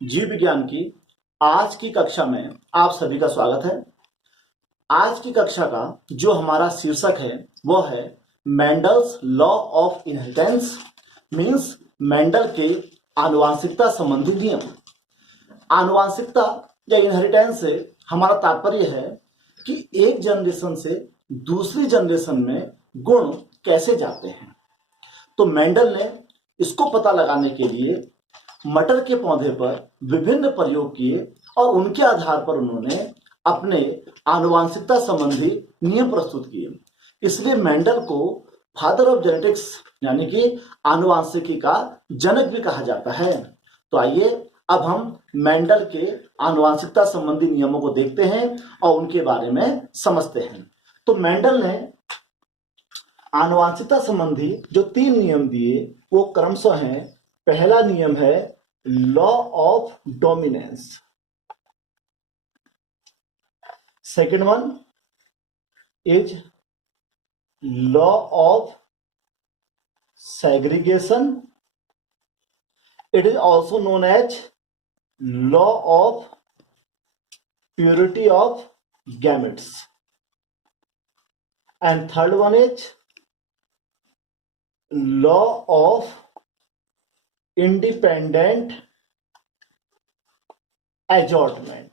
जीव विज्ञान की आज की कक्षा में आप सभी का स्वागत है। आज की कक्षा का जो हमारा शीर्षक है वो है Mendel's law of inheritance, means Mendel के आनुवांशिकता संबंधी नियम। आनुवांशिकता या इनहेरिटेंस से हमारा तात्पर्य है कि एक जनरेशन से दूसरी जनरेशन में गुण कैसे जाते हैं। तो मेंडल ने इसको पता लगाने के लिए मटर के पौधे पर विभिन्न प्रयोग किए और उनके आधार पर उन्होंने अपने आनुवांशिकता संबंधी नियम प्रस्तुत किए। इसलिए मेंडल को फादर ऑफ जेनेटिक्स यानी कि आनुवांशिकी का जनक भी कहा जाता है। तो आइए अब हम मेंडल के आनुवांशिकता संबंधी नियमों को देखते हैं और उनके बारे में समझते हैं। तो मेंडल ने आनुवांशिकता संबंधी जो 3 नियम दिए वो क्रमशः हैं। पहला नियम है law of dominance, second one is law of segregation. It is also known as law of purity of gametes. And third one is law of independent assortment.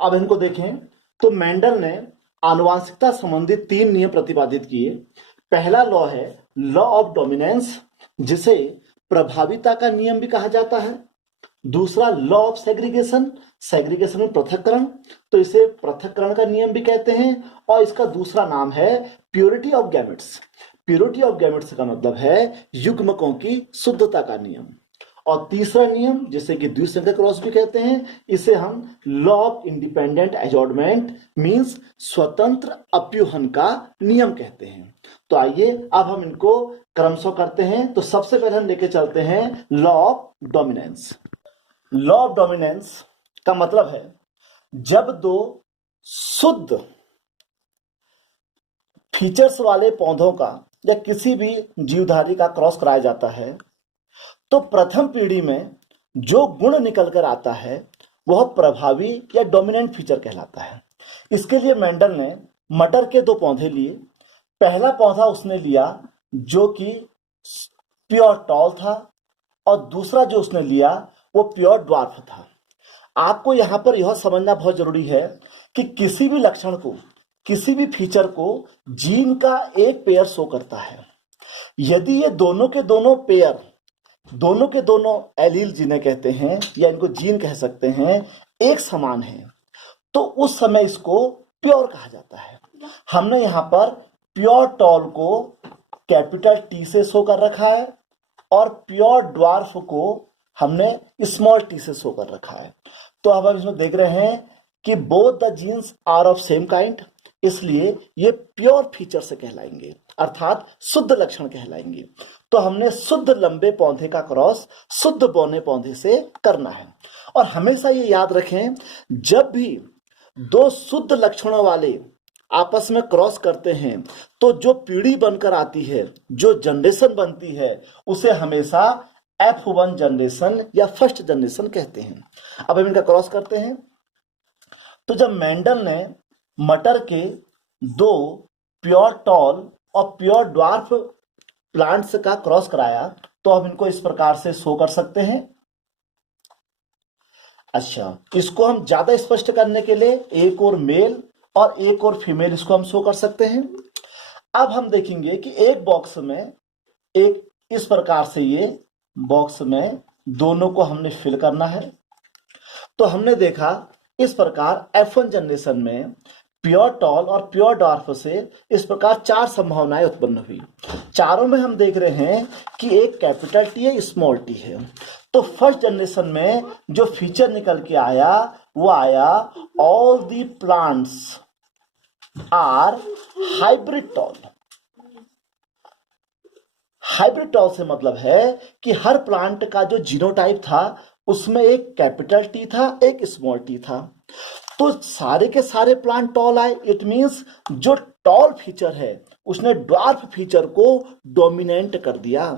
अब इनको देखें तो मेंडल ने आनुवांशिकता संबंधी 3 नियम प्रतिपादित किए। पहला लॉ है लॉ ऑफ डोमिनेंस, जिसे प्रभाविता का नियम भी कहा जाता है। दूसरा लॉ ऑफ सेग्रीगेशन, सेग्रीगेशन में पृथक्करण, तो इसे पृथक्करण का नियम भी कहते हैं। और इसका दूसरा नाम है purity of gametes. Purity of gametes का मतलब है युग्मकों की शुद्धता का नियम। और तीसरा नियम जिसे कि द्विसंकर क्रॉस भी कहते हैं, इसे हम लॉ ऑफ इंडिपेंडेंट एजॉर्टमेंट मींस स्वतंत्र अप्यूहन का नियम कहते हैं। तो आइए अब हम इनको क्रमशः करते हैं। तो सबसे पहले हम लेके चलते हैं law of dominance. Law of dominance का मतलब है जब 2 शुद्ध फीचर्स वाले पौधों का या किसी भी जीवधारी का क्रॉस कराया जाता है तो प्रथम पीढ़ी में जो गुण निकल कर आता है वह प्रभावी या डोमिनेंट फीचर कहलाता है। इसके लिए मेंडल ने मटर के 2 पौधे लिए। पहला पौधा उसने लिया जो कि प्योर टॉल था और दूसरा जो उसने लिया वो प्योर ड्वार्फ था। आपको यहां पर यह समझना बहुत जरूरी है कि किसी भी लक्षण को, किसी भी फीचर को जीन का एक पेयर शो करता है। यदि ये दोनों के दोनों पेयर, दोनों के दोनों एलील जिन्हें कहते हैं या इनको जीन कह सकते हैं, एक समान है तो उस समय इसको प्योर कहा जाता है। हमने यहां पर प्योर टॉल को कैपिटल टी से शो कर रखा है और प्योर ड्वार्फ को हमने स्मॉल टी से शो कर रखा है। तो अब हम इसमें देख रहे हैं कि both the genes are of same kind, इसलिए ये प्योर फीचर से कहलाएंगे, अर्थात शुद्ध लक्षण कहलाएंगे। तो हमने शुद्ध लंबे पौधे का क्रॉस शुद्ध बौने पौधे से करना है। और हमेशा ये याद रखें, जब भी 2 शुद्ध लक्षणों वाले आपस में क्रॉस करते हैं तो जो पीढ़ी बनकर आती है, जो जनरेशन बनती है, उसे हमेशा F1 जनरेशन या फर्स्ट जनरेशन कहते हैं। अब हम इनका क्रॉस करते हैं। तो जब मेंडल ने मटर के 2 प्योर टॉल और प्योर ड्वार्फ प्लांट्स का क्रॉस कराया तो हम इनको इस प्रकार से शो कर सकते हैं। अच्छा, इसको हम ज्यादा स्पष्ट करने के लिए एक और मेल और एक और फीमेल इसको हम शो कर सकते हैं। अब हम देखेंगे कि एक बॉक्स में एक इस प्रकार से ये बॉक्स में दोनों को हमने फिल करना है। तो हमने देखा इस प्रकार F1 जनरेशन में प्योर टॉल और प्योर डॉर्फ से इस प्रकार 4 संभावनाएं उत्पन्न हुई। चारों में हम देख रहे हैं कि एक कैपिटल टी है, स्मॉल टी है। तो फर्स्ट जनरेशन में जो फीचर निकल के आया वो आया all the plants are hybrid tall. Hybrid tall से मतलब है कि हर प्लांट का जो जीनोटाइप था उसमें एक कैपिटल टी था, एक स्मॉल टी था। तो सारे के सारे प्लांट टॉल आए। इट मींस जो टॉल फीचर है उसने ड्वार्फ फीचर को डोमिनेंट कर दिया।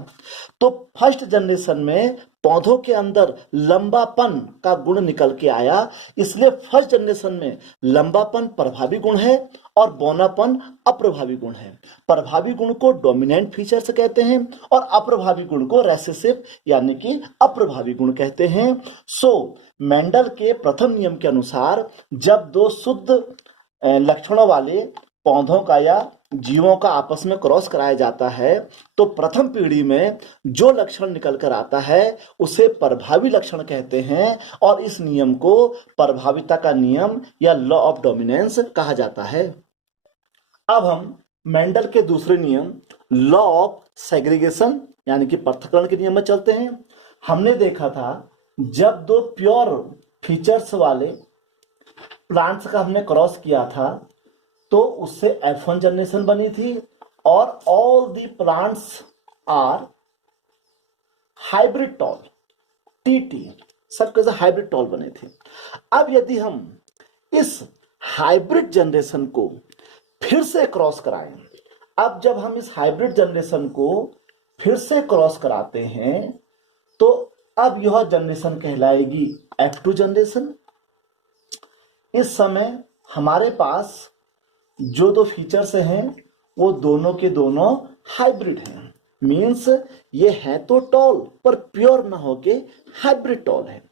तो फर्स्ट जनरेशन में पौधों के अंदर लंबापन का गुण निकल के आया, इसलिए फर्स्ट जनरेशन में लंबापन प्रभावी गुण है और बौनापन अप्रभावी गुण है। प्रभावी गुण को डोमिनेंट फीचर्स कहते हैं और अप्रभावी गुण को रेसेसिव यानी कि अप्रभावी गुण कहते हैं। मेंडल के प्रथम नियम के अनुसार जब दो शुद्ध लक्षणों वाले पौधों का या जीवों का आपस में क्रॉस कराया जाता है तो प्रथम पीढ़ी में जो लक्षण निकल कर आता है उसे प्रभावी लक्षण कहते हैं और इस नियम को प्रभाविता का नियम या लॉ ऑफ डोमिनेंस कहा जाता है। अब हम मेंडल के दूसरे नियम लॉ ऑफ सेग्रीगेशन यानी कि पृथक्करण के नियम में चलते हैं। हमने देखा था जब दो प्योर फीचर्स वाले प्लांट्स का हमने क्रॉस किया था तो उससे F1 जनरेशन बनी थी और all the plants are hybrid tall TT, सबके साथ हाइब्रिड टॉल बने थे। अब यदि हम इस हाइब्रिड जनरेशन को फिर से क्रॉस कराएं, अब जब हम इस हाइब्रिड जनरेशन को फिर से क्रॉस कराते हैं तो अब यह जनरेशन कहलाएगी F2 जनरेशन। इस समय हमारे पास जो दो फीचर्स हैं वो दोनों के दोनों हाइब्रिड हैं, मींस ये है तो टॉल पर प्योर ना होके हाइब्रिड टॉल है।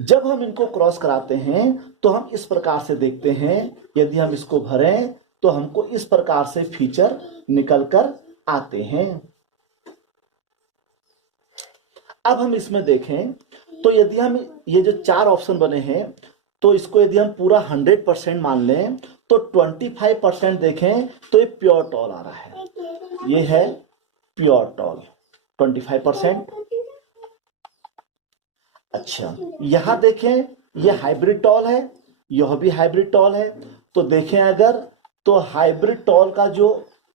जब हम इनको क्रॉस कराते हैं तो हम इस प्रकार से देखते हैं, यदि हम इसको भरें तो हमको इस प्रकार से फीचर निकल कर आते हैं। अब हम इसमें देखें तो यदि हम ये जो चार ऑप्शन बने हैं तो इसको यदि हम पूरा 100% मान लें तो 25% देखें तो ये प्योर टॉल आ रहा है, ये है प्योर टॉल 25%। अच्छा, यहां देखें ये हाइब्रिड टॉल है, यह भी हाइब्रिड टॉल है। तो देखें अगर तो हाइब्रिड टॉल का जो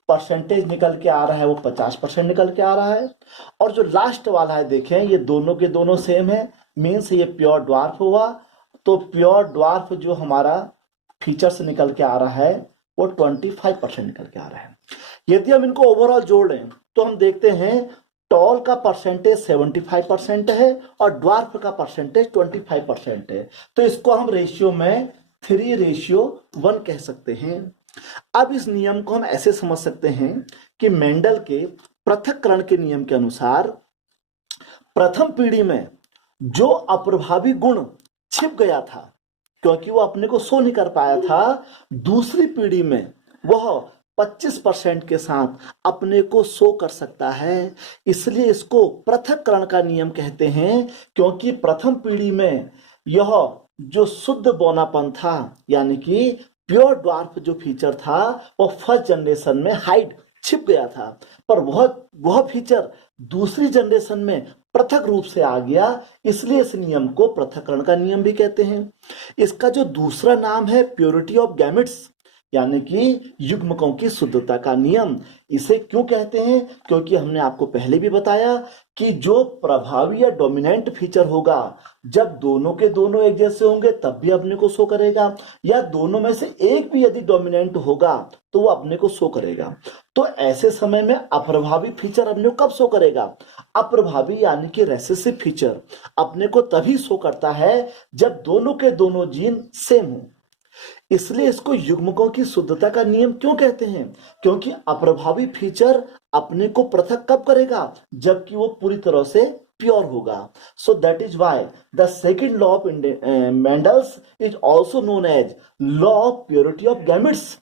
परसेंटेज निकल के आ रहा है वो 50% निकल के आ रहा है और जो लास्ट वाला है देखें ये दोनों के दोनों सेम है, मीन्स ये प्योर ड्वार्फ हुआ। तो प्योर ड्वार्फ जो हमारा फीचर से निकल के आ रहा है वो 25% निकल के आ रहा है। यदि हम इनको ओवरऑल जोड़ लें तो हम देखते हैं टॉल का परसेंटेज 75% है और ड्वार्फ का परसेंटेज 25% है। तो इसको हम रेशियो में 3:1 कह सकते हैं। अब इस नियम को हम ऐसे समझ सकते हैं कि मेंडल के पृथक्करण के नियम के अनुसार प्रथम पीढ़ी में जो अप्रभावी गुण छिप गया था क्योंकि वो अपने को शो नहीं कर पाया था, दूसरी पीढ़ी में वह 25% के साथ अपने को शो कर सकता है। इसलिए इसको पृथक्करण का नियम कहते हैं क्योंकि प्रथम पीढ़ी में यह जो शुद्ध बौनापन था यानी कि प्योर ड्वार्फ जो फीचर था वो फर्स्ट जनरेशन में हाइड छिप गया था, पर वह फीचर दूसरी जनरेशन में पृथक रूप से आ गया, इसलिए इस नियम को पृथक्करण का नियम भी कहते हैं। इसका जो दूसरा नाम है प्योरिटी ऑफ गैमेट्स यानी कि युग्मकों की शुद्धता का नियम। इसे क्यों कहते हैं? क्योंकि हमने आपको पहले भी बताया कि जो प्रभावी या डोमिनेंट फीचर होगा जब दोनों के दोनों एक जैसे होंगे तब भी अपने को शो करेगा, या दोनों में से एक भी यदि डोमिनेंट होगा तो वो अपने को शो करेगा। तो ऐसे समय में अप्रभावी फीचर अपने को कब शो करेगा? अप्रभावी यानी कि रेसेसिव फीचर अपने को तभी शो करता है जब दोनों के दोनों जीन सेम हो। इसलिए इसको युग्मकों की शुद्धता का नियम क्यों कहते हैं? क्योंकि अप्रभावी फीचर अपने को पृथक कब करेगा? जबकि वो पूरी तरह से प्योर होगा। So that is why the second law of Mendel's is also known as law of purity of gametes.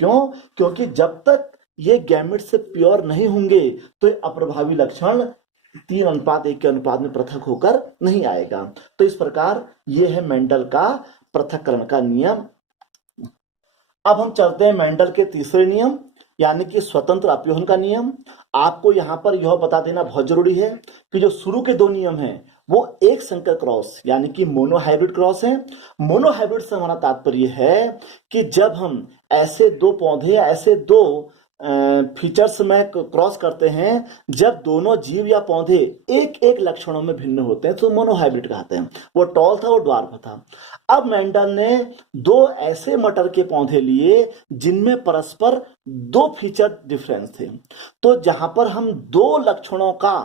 क्यों? क्योंकि जब तक ये गैमेट से प्योर नहीं होंगे तो अप्रभावी लक्षण 3:1 के अनुपात में पृथक होकर नहीं आएगा। तो इस प्रकार ये है मेंडल का पृथक्करण का नियम। अब हम चलते हैं मेंडल के तीसरे नियम यानी कि स्वतंत्र अपयोहन का नियम। आपको यहां पर यह बता देना बहुत जरूरी है कि जो शुरू के दो नियम हैं वो एक संकर क्रॉस यानी कि मोनोहाइब्रिड क्रॉस है। मोनोहाइब्रिड से हमारा तात्पर्य है कि जब हम ऐसे दो पौधे ऐसे दो फीचर्स में क्रॉस करते हैं जब दोनों जीव या पौधे एक एक लक्षणों में भिन्न होते हैं, तो मोनोहाइब्रिड कहते हैं। वो टॉल था, वो ड्वार्फ था। अब मेंडल ने दो ऐसे मटर के पौधे लिए जिनमें परस्पर दो फीचर डिफरेंस थे। तो जहां पर हम दो लक्षणों का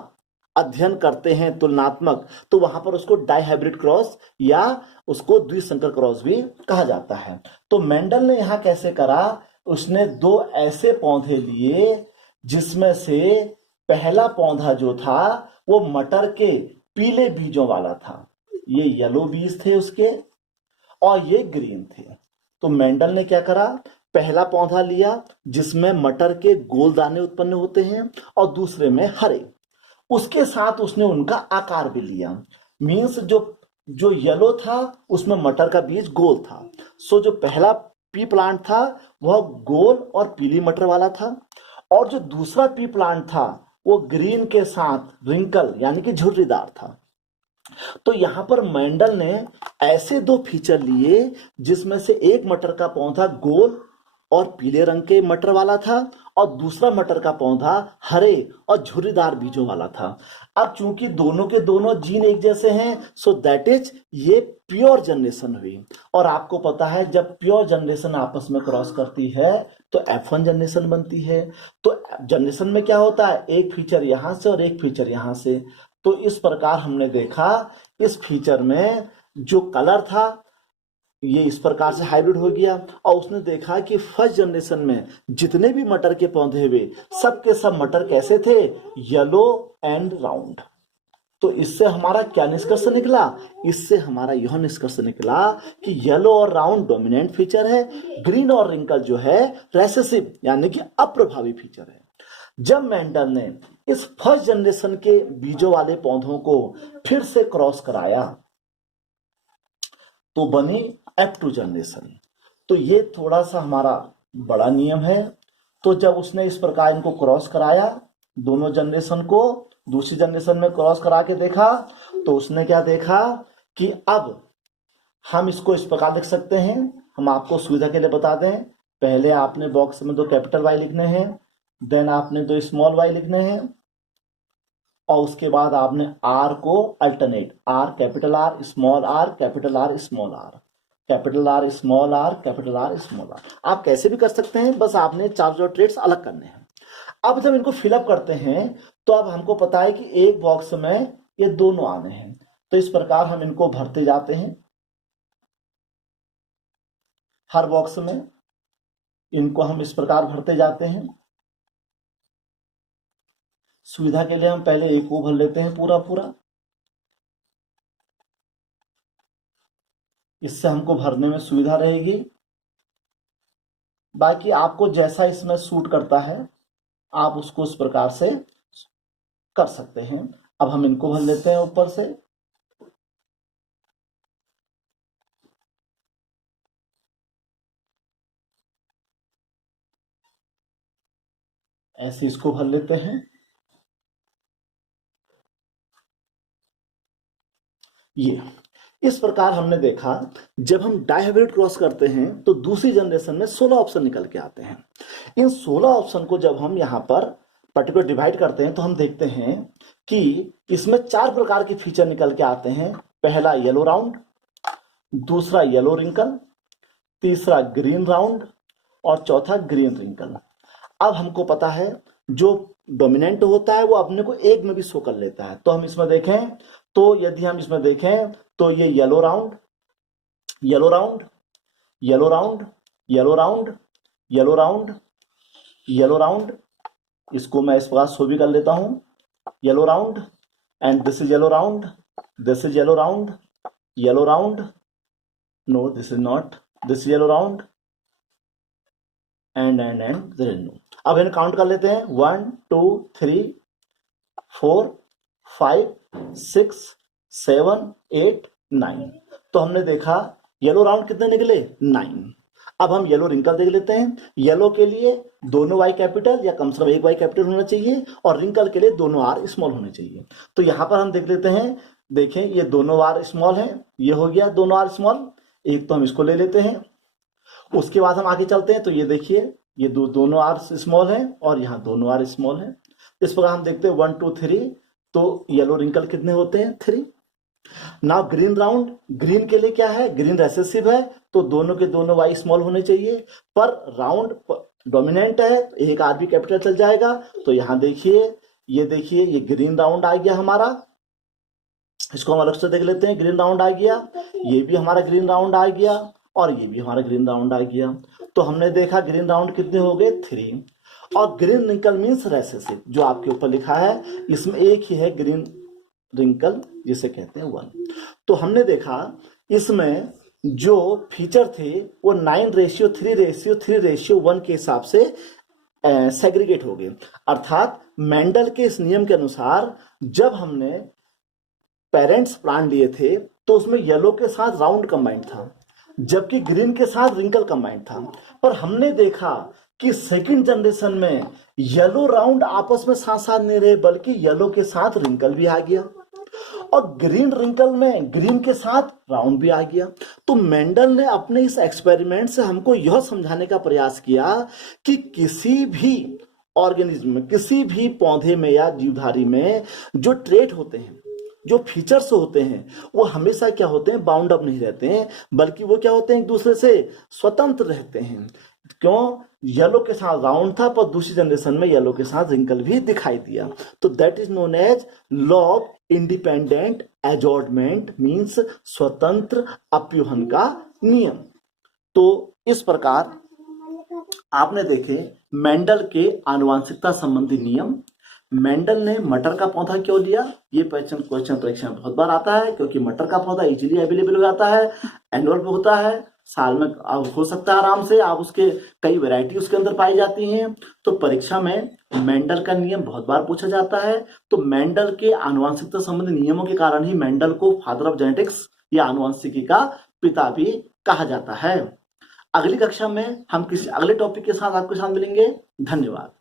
अध्ययन करते हैं तुलनात्मक, तो वहां पर उसको डाइहाइब्रिड क्रॉस या उसको द्विसंकर क्रॉस भी कहा जाता है। तो मेंडल ने यहां कैसे करा, उसने दो ऐसे पौधे लिए जिसमें से पहला पौधा जो था वो मटर के पीले बीजों वाला था, ये येलो बीज थे उसके, और ये ग्रीन थे। तो मेंडल ने क्या करा, पहला पौधा लिया जिसमें मटर के गोल दाने उत्पन्न होते हैं और दूसरे में हरे, उसके साथ उसने उनका आकार भी लिया। मीन्स जो जो येलो था उसमें मटर का बीज गोल था। सो जो पहला पी प्लांट था वह गोल और पीली मटर वाला था, और जो दूसरा पी प्लांट था वो ग्रीन के साथ रिंकल यानी कि झुर्रीदार था। तो यहां पर मेंडल ने ऐसे दो फीचर लिए जिसमें से एक मटर का पौधा गोल और पीले रंग के मटर वाला था और दूसरा मटर का पौधा हरे और झुर्रीदार बीजों वाला था। अब चूंकि दोनों के दोनों जीन एक जैसे हैं, सो दैट इज ये प्योर जनरेशन हुई। और आपको पता है जब प्योर जनरेशन आपस में क्रॉस करती है तो F1 जनरेशन बनती है। तो जनरेशन में क्या होता है, एक फीचर यहां से और एक फीचर यहां से। तो इस प्रकार हमने देखा इस फीचर में जो कलर था ये इस प्रकार से हाइब्रिड हो गया, और उसने देखा कि फर्स्ट जनरेशन में जितने भी मटर के पौधे हुए सबके सब मटर कैसे थे, येलो एंड राउंड। तो इससे हमारा क्या निष्कर्ष निकला, इससे हमारा यह निष्कर्ष निकला कि येलो और राउंड डोमिनेंट फीचर है, ग्रीन और रिंकल जो है रेसेसिव यानी कि अप्रभावी फीचर है। जब मेंडल ने इस फर्स्ट जनरेशन के बीजों वाले पौधों को फिर से क्रॉस कराया तो बनी F2 जनरेशन। तो ये थोड़ा सा हमारा बड़ा नियम है। तो जब उसने इस प्रकार इनको क्रॉस कराया दोनों जनरेशन को, दूसरी जनरेशन में क्रॉस करा के देखा, तो उसने क्या देखा कि अब हम इसको इस प्रकार लिख सकते हैं। हम आपको सुविधा के लिए बता दें, पहले आपने बॉक्स में दो कैपिटल वाई लिखने हैं, देन आपने दो स्मॉल वाई लिखने हैं, और उसके बाद आपने आर को alternate, R capital R small R capital R small R, capital R small R capital R small R. आप कैसे भी कर सकते हैं, बस आपने चार जो ट्रेड्स अलग करने हैं। अब जब इनको फिलअप करते हैं तो अब हमको पता है कि एक बॉक्स में ये दोनों आने हैं। तो इस प्रकार हम इनको भरते जाते हैं, हर बॉक्स में इनको हम इस प्रकार भरते जाते हैं। सुविधा के लिए हम पहले एक को भर लेते हैं पूरा पूरा, इससे हमको भरने में सुविधा रहेगी। बाकी आपको जैसा इसमें सूट करता है आप उसको इस प्रकार से कर सकते हैं। अब हम इनको भर लेते हैं ऊपर से, ऐसे इसको भर लेते हैं। ये इस प्रकार हमने देखा जब हम डाइहाइब्रिड क्रॉस करते हैं तो दूसरी जनरेशन में 16 ऑप्शन निकल के आते हैं। इन 16 ऑप्शन को जब हम यहाँ पर पर्टिकुलर डिवाइड करते हैं तो हम देखते हैं कि इसमें 4 प्रकार के फीचर निकल के आते हैं। पहला येलो राउंड, दूसरा येलो रिंकल, तीसरा ग्रीन राउंड और चौथा ग्रीन रिंकल। अब हमको पता है जो डोमिनेंट होता है वो अपने को एक में भी शो कर लेता है। तो हम इसमें देखें तो यदि हम इसमें देखें तो ये yellow round yellow round yellow round yellow round yellow round yellow round, इसको मैं इस प्रकार शो भी कर लेता हूं, yellow round and this is yellow round, this is yellow round, yellow round, no this is not, this is yellow round and there is no. अब इन्हें काउंट कर लेते हैं, 1 2 3 4 5 6 7 8 9। तो हमने देखा येलो राउंड कितने निकले, 9। अब हम येलो रिंकल देख लेते हैं। येलो के लिए दोनों वाई कैपिटल या कम से कम एक वाई कैपिटल होना चाहिए, और रिंकल के लिए दोनों आर स्मॉल होने चाहिए। तो यहां पर हम देख लेते हैं, देखें ये दोनों आर स्मॉल है, ये हो गया दोनों आर स्मॉल, एक तो हम इसको ले लेते हैं। उसके बाद हम आगे चलते हैं तो ये देखिए ये दोनों आर स्मॉल है और यहाँ दोनों आर स्मॉल है। इस प्रकार हम देखते हैं 1 2 3, तो येलो रिंकल कितने होते हैं? 3। नाउ ग्रीन राउंड, ग्रीन के लिए क्या है? ग्रीन रेसेसिव है, तो दोनों के दोनों वाई स्मॉल होने चाहिए, पर राउंड डोमिनेंट है, एक आर भी कैपिटल चल जाएगा। तो यहाँ देखिए, ये देखिए, ये ग्रीन राउंड आ गया हमारा, इसको हम अलग से देख लेते हैं। ग्रीन राउंड आ गया, ये भी हमारा ग्रीन राउंड आ गया, और ये भी हमारा ग्रीन राउंड आ गया। तो हमने देखा ग्रीन राउंड कितने हो गए? 3। और ग्रीन रिंकल मीन्स रेसेसिव, जो आपके ऊपर लिखा है, इसमें एक ही है ग्रीन रिंकल, जिसे कहते हैं 1। तो हमने देखा इसमें जो फीचर थे वो 9:3:3:1 के हिसाब से सेग्रीगेट हो गए। अर्थात मेंडल के इस नियम के अनुसार जब हमने पेरेंट्स प्लांट लिए थे तो उसमें येलो के साथ राउंड कंबाइंड था, जबकि ग्रीन के साथ रिंकल कंबाइंड था। पर हमने देखा कि सेकंड जनरेशन में येलो राउंड आपस में साथ साथ नहीं रहे, बल्कि येलो के साथ रिंकल भी आ गया, और ग्रीन रिंकल में ग्रीन के साथ राउंड भी आ गया। तो मेंडल ने अपने इस एक्सपेरिमेंट से हमको यह समझाने का प्रयास किया कि किसी भी ऑर्गेनिज्म में, किसी भी पौधे में या जीवधारी में जो ट्रेट होते हैं, जो फीचर्स होते हैं, वो हमेशा क्या होते हैं? बाउंड अप नहीं रहते हैं, बल्कि वो क्या होते हैं? एक दूसरे से स्वतंत्र रहते हैं। क्यों? येलो के साथ राउंड था, पर दूसरी जनरेशन में येलो के साथ रिंकल भी दिखाई दिया। तो that is known as law of independent assortment, means स्वतंत्र अपव्यूहन का नियम। तो इस प्रकार आपने देखे मेंडल के आनुवांशिकता संबंधी नियम। मेंडल ने मटर का पौधा क्यों लिया? ये क्वेश्चन परीक्षा में बहुत बार आता है, क्योंकि मटर का पौधा इजीली अवेलेबल हो जाता है, एनुअल पे होता है, साल में हो सकता है आराम से, आप उसके कई वैरायटी उसके अंदर पाई जाती हैं। तो परीक्षा में मेंडल का नियम बहुत बार पूछा जाता है। तो मेंडल के आनुवांशिकता संबंधी नियमों के कारण ही मेंडल को फादर ऑफ जेनेटिक्स या आनुवांशिकी का पिता भी कहा जाता है। अगली कक्षा में हम किसी अगले टॉपिक के साथ आपके साथ मिलेंगे। धन्यवाद।